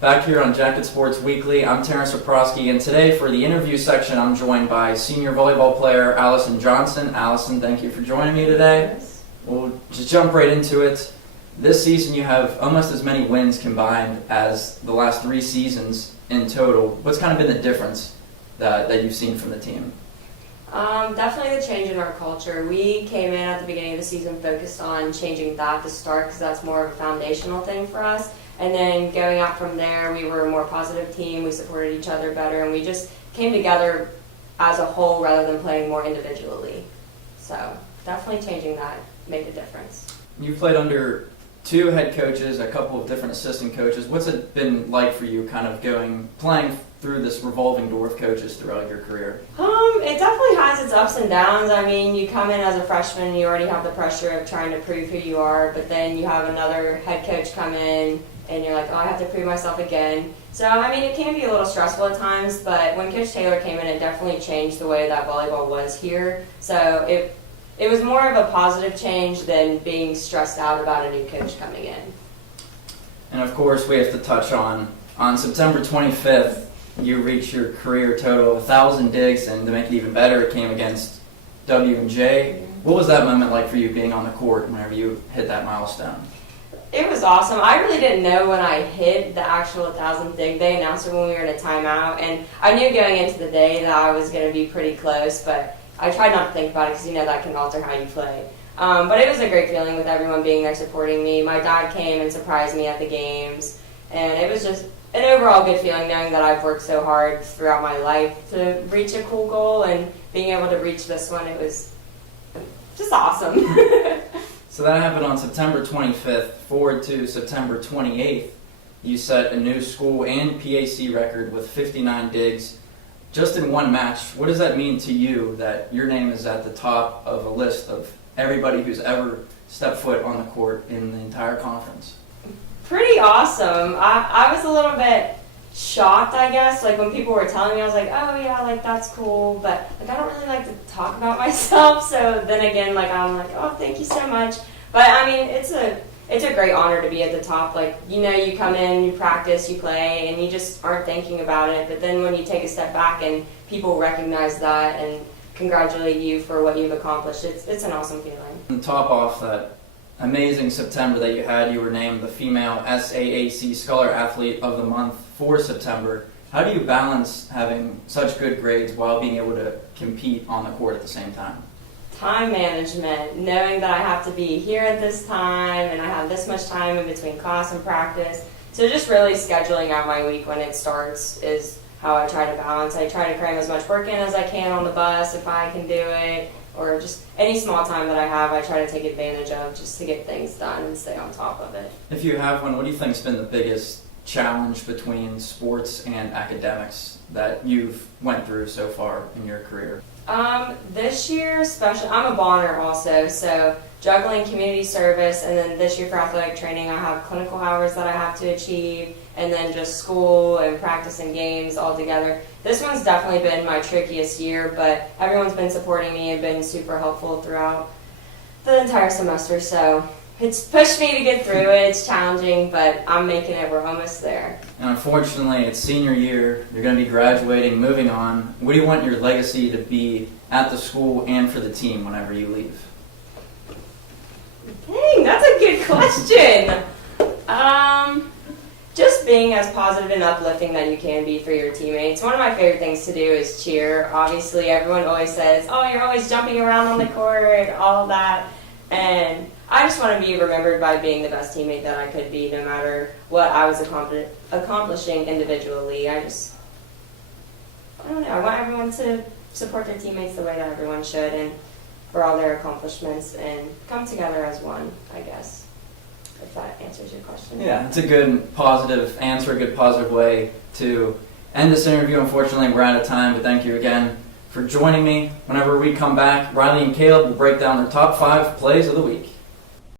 Back here on Jacket Sports Weekly, I'm Terrence Saprosky, and today for the interview section, I'm joined by senior volleyball player Alyson Johnson. Alyson, thank you for joining me today. Yes. We'll just jump right into it. This season, you have almost as many wins combined as the last 3 seasons in total. What's kind of been the difference that you've seen from the team? Definitely the change in our culture. We came in at the beginning of the season focused on changing that to start because that's more of a foundational thing for us. And then going out from there, we were a more positive team. We supported each other better, and we just came together as a whole rather than playing more individually. So definitely changing that made a difference. You've played under 2 head coaches, a couple of different assistant coaches. What's it been like for you kind of playing through this revolving door of coaches throughout your career? It definitely has its ups and downs. I mean, you come in as a freshman, you already have the pressure of trying to prove who you are, but then you have another head coach come in, and you're like, oh, I have to prove myself again. So, I mean, it can be a little stressful at times, but when Coach Taylor came in, it definitely changed the way that volleyball was here. So it was more of a positive change than being stressed out about a new coach coming in. And of course, we have to touch on September 25th, you reached your career total of 1,000 digs, and to make it even better, it came against W&J. What was that moment like for you being on the court whenever you hit that milestone? It was awesome. I really didn't know when I hit the actual 1,000th dig. They announced it when we were in a timeout, and I knew going into the day that I was going to be pretty close, but I tried not to think about it because that can alter how you play. But it was a great feeling with everyone being there supporting me. My dad came and surprised me at the games, and it was just an overall good feeling knowing that I've worked so hard throughout my life to reach a cool goal, and being able to reach this one, it was just awesome. So that happened on September 25th. Forward to September 28th, you set a new school and PAC record with 59 digs just in one match. What does that mean to you that your name is at the top of a list of everybody who's ever stepped foot on the court in the entire conference? Pretty awesome. I was a little bit shocked, I guess. Like when people were telling me, I was like, oh yeah, like that's cool, but like I don't really like to talk about myself. So then again, like I'm like, oh, thank you so much. But I mean, it's a great honor to be at the top. Like, you come in, you practice, you play, and you just aren't thinking about it. But then when you take a step back and people recognize that and congratulate you for what you've accomplished, it's an awesome feeling. And to top off that amazing September that you were named the female SAAC Scholar Athlete of the Month for September. How do you balance having such good grades while being able to compete on the court at the same time? Time management, knowing that I have to be here at this time and I have this much time in between class and practice. So just really scheduling out my week when it starts is how I try to balance. I try to cram as much work in as I can on the bus if I can do it, or just any small time that I have, I try to take advantage of just to get things done and stay on top of it. If you have one, what do you think has been the biggest challenge between sports and academics that you've went through so far in your career? This year especially, I'm a bonner also, so juggling community service, and then this year for athletic training I have clinical hours that I have to achieve, and then just school and practice and games all together. This one's definitely been my trickiest year, but everyone's been supporting me and been super helpful throughout the entire semester, so it's pushed me to get through it. It's challenging, but I'm making it. We're almost there. And unfortunately, it's senior year. You're going to be graduating, moving on. What do you want your legacy to be at the school and for the team whenever you leave? Dang, that's a good question. Just being as positive and uplifting that you can be for your teammates. One of my favorite things to do is cheer. Obviously, everyone always says, oh, you're always jumping around on the court, all of that. And I just want to be remembered by being the best teammate that I could be, no matter what I was accomplishing individually. I don't know, I want everyone to support their teammates the way that everyone should, and for all their accomplishments, and come together as one, I guess, if that answers your question. Yeah, it's a good positive answer, a good positive way to end this interview. Unfortunately, we're out of time, but thank you again for joining me. Whenever we come back, Riley and Caleb will break down their top 5 plays of the week.